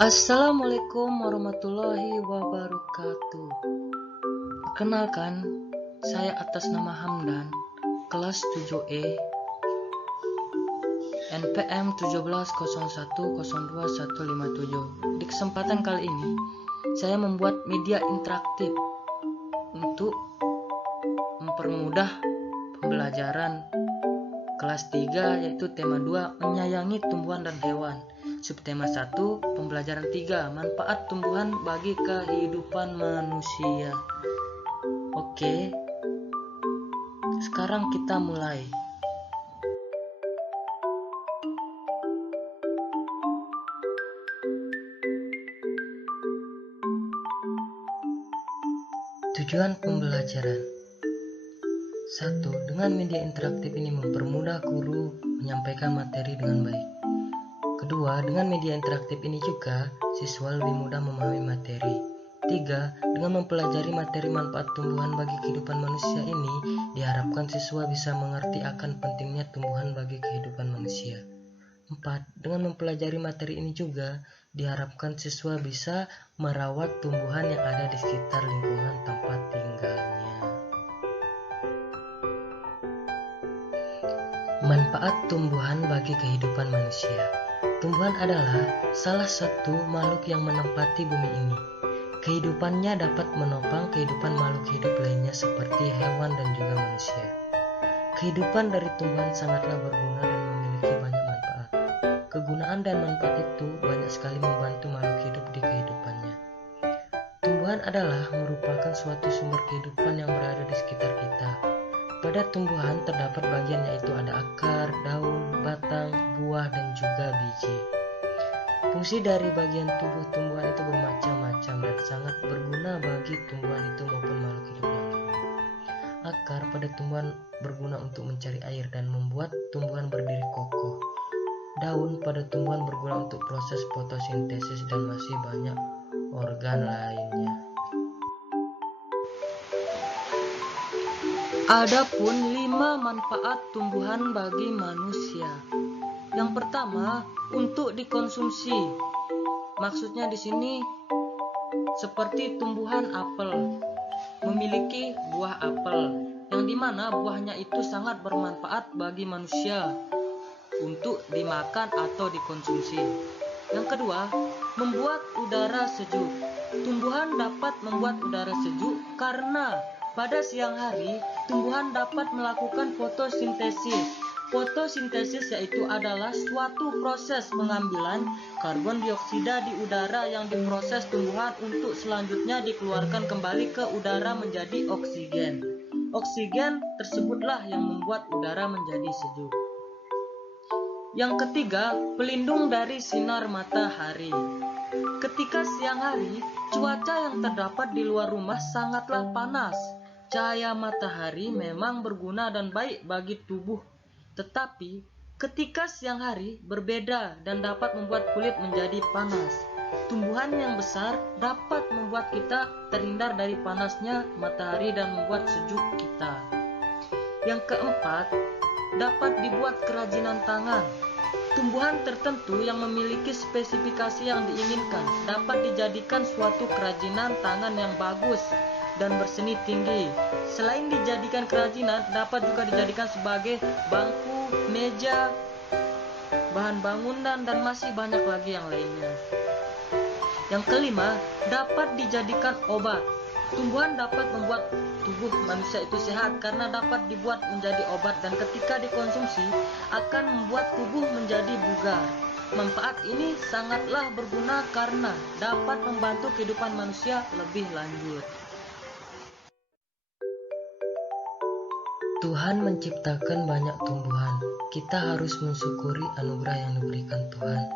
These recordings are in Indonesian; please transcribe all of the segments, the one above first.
Assalamualaikum warahmatullahi wabarakatuh. Perkenalkan, saya atas nama Hamdan, kelas 7E, NPM 1701021157. Di kesempatan kali ini, saya membuat media interaktif untuk mempermudah pembelajaran kelas 3, yaitu tema 2, menyayangi tumbuhan dan hewan. Subtema 1, pembelajaran 3, manfaat tumbuhan bagi kehidupan manusia. Oke, sekarang kita mulai. Tujuan pembelajaran 1. Dengan media interaktif ini mempermudah guru menyampaikan materi dengan baik. Kedua, dengan media interaktif ini juga siswa lebih mudah memahami materi. 3. Dengan mempelajari materi manfaat tumbuhan bagi kehidupan manusia ini, diharapkan siswa bisa mengerti akan pentingnya tumbuhan bagi kehidupan manusia. 4. Dengan mempelajari materi ini juga, diharapkan siswa bisa merawat tumbuhan yang ada di sekitar lingkungan tempat tinggalnya. Manfaat tumbuhan bagi kehidupan manusia. Tumbuhan adalah salah satu makhluk yang menempati bumi ini. Kehidupannya dapat menopang kehidupan makhluk hidup lainnya seperti hewan dan juga manusia. Kehidupan dari tumbuhan sangatlah berguna dan memiliki banyak manfaat. Kegunaan dan manfaat itu banyak sekali membantu makhluk hidup di kehidupannya. Tumbuhan adalah merupakan suatu sumber kehidupan yang berada di sekitar kita. Pada tumbuhan terdapat bagian yaitu ada akar, daun, batang, buah, dan juga biji. Fungsi dari bagian tubuh tumbuhan itu bermacam-macam dan sangat berguna bagi tumbuhan itu maupun makhluk hidup yang lainnya. Akar pada tumbuhan berguna untuk mencari air dan membuat tumbuhan berdiri kokoh. Daun pada tumbuhan berguna untuk proses fotosintesis dan masih banyak organ lainnya. Adapun 5 manfaat tumbuhan bagi manusia. Yang pertama, untuk dikonsumsi. Maksudnya di sini seperti tumbuhan apel, memiliki buah apel, yang dimana buahnya itu sangat bermanfaat bagi manusia untuk dimakan atau dikonsumsi. Yang kedua, membuat udara sejuk. Tumbuhan dapat membuat udara sejuk karena pada siang hari, tumbuhan dapat melakukan fotosintesis. Fotosintesis yaitu adalah suatu proses pengambilan karbon dioksida di udara yang diproses tumbuhan untuk selanjutnya dikeluarkan kembali ke udara menjadi oksigen. Oksigen tersebutlah yang membuat udara menjadi sejuk. Yang ketiga, pelindung dari sinar matahari. Ketika siang hari, cuaca yang terdapat di luar rumah sangatlah panas. Cahaya matahari memang berguna dan baik bagi tubuh, tetapi ketika siang hari berbeda dan dapat membuat kulit menjadi panas. Tumbuhan yang besar dapat membuat kita terhindar dari panasnya matahari dan membuat sejuk kita. Yang keempat, dapat dibuat kerajinan tangan. Tumbuhan tertentu yang memiliki spesifikasi yang diinginkan dapat dijadikan suatu kerajinan tangan yang bagus dan berseni tinggi. Selain dijadikan kerajinan, dapat juga dijadikan sebagai bangku, meja, bahan bangunan, dan masih banyak lagi yang lainnya. Yang kelima, dapat dijadikan obat. Tumbuhan dapat membuat tubuh manusia itu sehat karena dapat dibuat menjadi obat dan ketika dikonsumsi akan membuat tubuh menjadi bugar. Manfaat ini sangatlah berguna karena dapat membantu kehidupan manusia lebih lanjut. Tuhan menciptakan banyak tumbuhan. Kita harus mensyukuri anugerah yang diberikan Tuhan.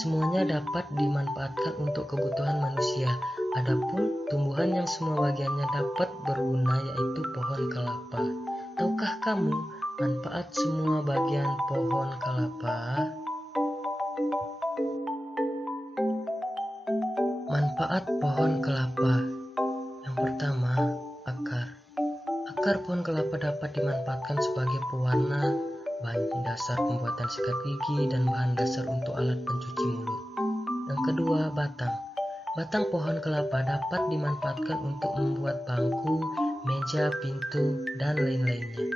Semuanya dapat dimanfaatkan untuk kebutuhan manusia. Adapun tumbuhan yang semua bagiannya dapat berguna yaitu pohon kelapa. Tahukah kamu manfaat semua bagian pohon kelapa? Manfaat pohon kelapa. Yang pertama, akar. Akar pohon kelapa dapat dimanfaatkan sebagai pewarna, bahan dasar pembuatan sikat gigi, dan bahan dasar untuk alat pencuci mulut. Yang kedua, Batang pohon kelapa dapat dimanfaatkan untuk membuat bangku, meja, pintu, dan lain-lainnya.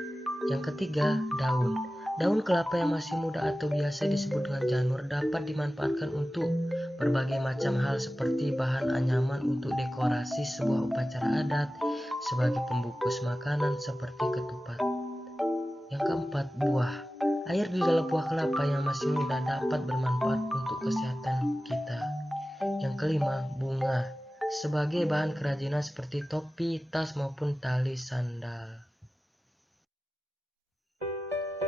Yang ketiga, daun. Daun kelapa yang masih muda atau biasa disebut dengan janur dapat dimanfaatkan untuk berbagai macam hal seperti bahan anyaman untuk dekorasi sebuah upacara adat, sebagai pembungkus makanan seperti ketupat. Yang keempat, buah. Air di dalam buah kelapa yang masih muda dapat bermanfaat untuk kesehatan kita. Yang kelima, bunga. Sebagai bahan kerajinan seperti topi, tas maupun tali sandal.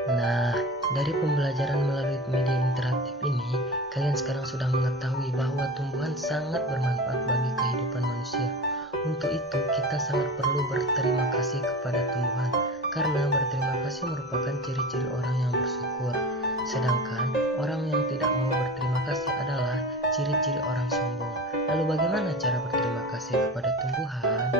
Nah, dari pembelajaran melalui media interaktif ini, kalian sekarang sudah mengetahui bahwa tumbuhan sangat bermanfaat bagi kehidupan manusia. Untuk itu, kita sangat perlu berterima kasih kepada tumbuhan, karena berterima kasih merupakan ciri-ciri orang yang bersyukur. Sedangkan orang yang tidak mau berterima kasih adalah ciri-ciri orang sombong. Lalu bagaimana cara berterima kasih kepada tumbuhan?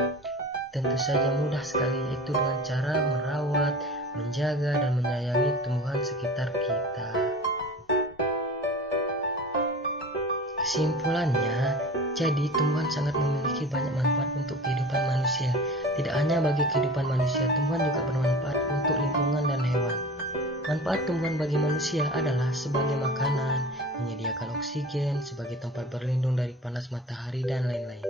Tentu saja mudah sekali, yaitu dengan cara merawat, menjaga, dan menyayangi tumbuhan sekitar kita. Kesimpulannya, jadi tumbuhan sangat memiliki banyak manfaat untuk kehidupan manusia. Tidak hanya bagi kehidupan manusia, tumbuhan juga bermanfaat untuk lingkungan dan hewan. Manfaat tumbuhan bagi manusia adalah sebagai makanan, menyediakan oksigen, sebagai tempat berlindung dari panas matahari, dan lain-lain.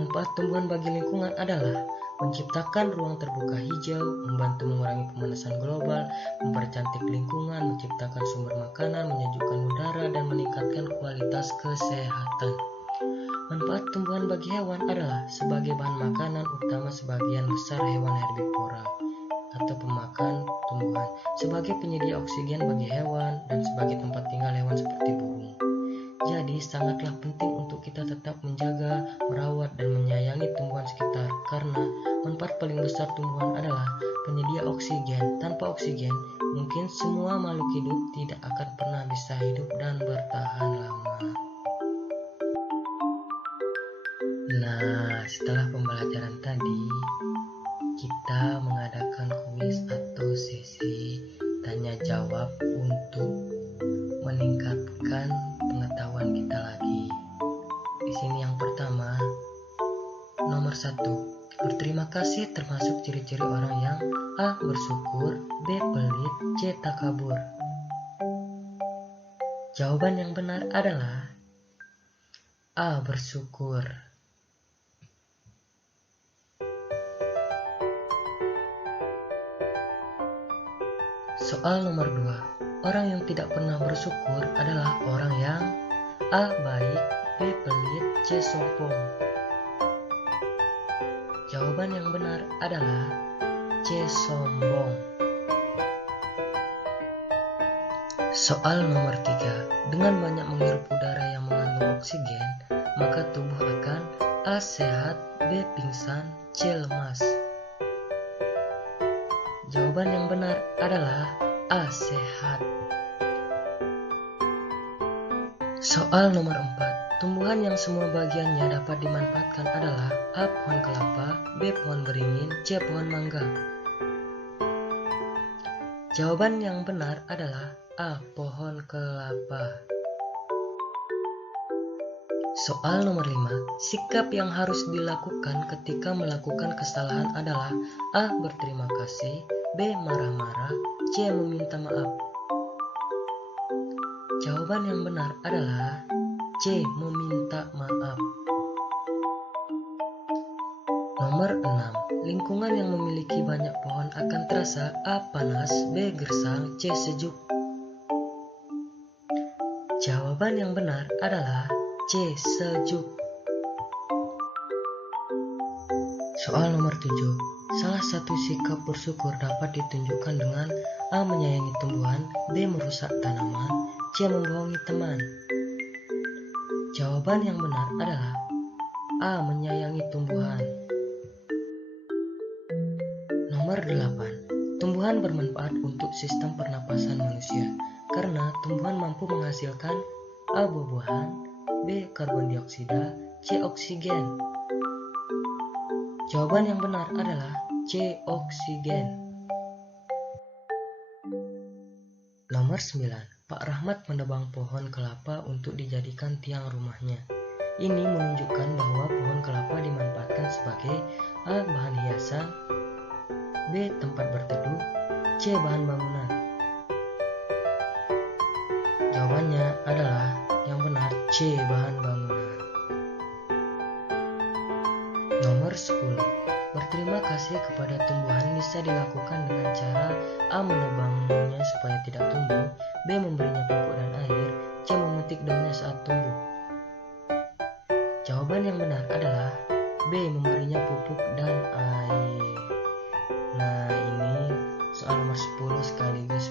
Manfaat tumbuhan bagi lingkungan adalah menciptakan ruang terbuka hijau, membantu mengurangi pemanasan global, mempercantik lingkungan, menciptakan sumber makanan, menyejukkan udara, dan meningkatkan kualitas kesehatan. Manfaat tumbuhan bagi hewan adalah sebagai bahan makanan utama sebagian besar hewan herbivora atau pemakan tumbuhan, sebagai penyedia oksigen bagi hewan, dan sebagai tempat tinggal hewan seperti burung. Jadi sangatlah penting untuk kita tetap menjaga, merawat, dan menyayangi tumbuhan sekitar, karena manfaat paling besar tumbuhan adalah penyedia oksigen. Tanpa oksigen, mungkin semua makhluk hidup tidak akan pernah bisa hidup dan bertahan lama. Nah, setelah pembelajaran tadi, kita mengadakan kuis atau sesi tanya jawab untuk meningkatkan pengetahuan kita lagi. Di sini yang pertama, nomor 1, berterima kasih termasuk ciri-ciri orang yang A. bersyukur, B. pelit, C. takabur. Jawaban yang benar adalah A. bersyukur. Soal nomor 2, orang yang tidak pernah bersyukur adalah orang yang A. baik, B. pelit, C. sombong. Jawaban yang benar adalah C. sombong. Soal nomor 3, dengan banyak menghirup udara yang mengandung oksigen, maka tubuh akan A. sehat, B. pingsan, C. lemas. Jawaban yang benar adalah A. sehat. Soal nomor 4, tumbuhan yang semua bagiannya dapat dimanfaatkan adalah A. pohon kelapa, B. pohon beringin, C. pohon mangga. Jawaban yang benar adalah A. pohon kelapa. Soal nomor 5, sikap yang harus dilakukan ketika melakukan kesalahan adalah A. berterima kasih, B. marah-marah, C. meminta maaf. Jawaban yang benar adalah C. meminta maaf. Nomor 6, lingkungan yang memiliki banyak pohon akan terasa A. panas, B. gersang, C. sejuk. Jawaban yang benar adalah C. sejuk. Soal nomor 7, salah satu sikap bersyukur dapat ditunjukkan dengan A. menyayangi tumbuhan, B. merusak tanaman, C. membohongi teman. Jawaban yang benar adalah A. menyayangi tumbuhan. Nomor 8, tumbuhan bermanfaat untuk sistem pernapasan manusia karena tumbuhan mampu menghasilkan A. buah-buahan, B. karbon dioksida, C. oksigen. Jawaban yang benar adalah C. oksigen. Nomor 9, Pak Rahmat menebang pohon kelapa untuk dijadikan tiang rumahnya. Ini menunjukkan bahwa pohon kelapa dimanfaatkan sebagai A. bahan hiasan, B. tempat berteduh, C. bahan bangunan. Jawabannya adalah yang benar C. bahan bangunan. Nomor 10. Berterima kasih kepada tumbuhan bisa dilakukan dengan cara A. menebangnya supaya tidak tumbuh, B. memberinya pupuk dan air, C. memetik daunnya saat tumbuh. Jawaban yang benar adalah B. memberinya pupuk dan air. Nah, ini soal nomor 10 sekaligus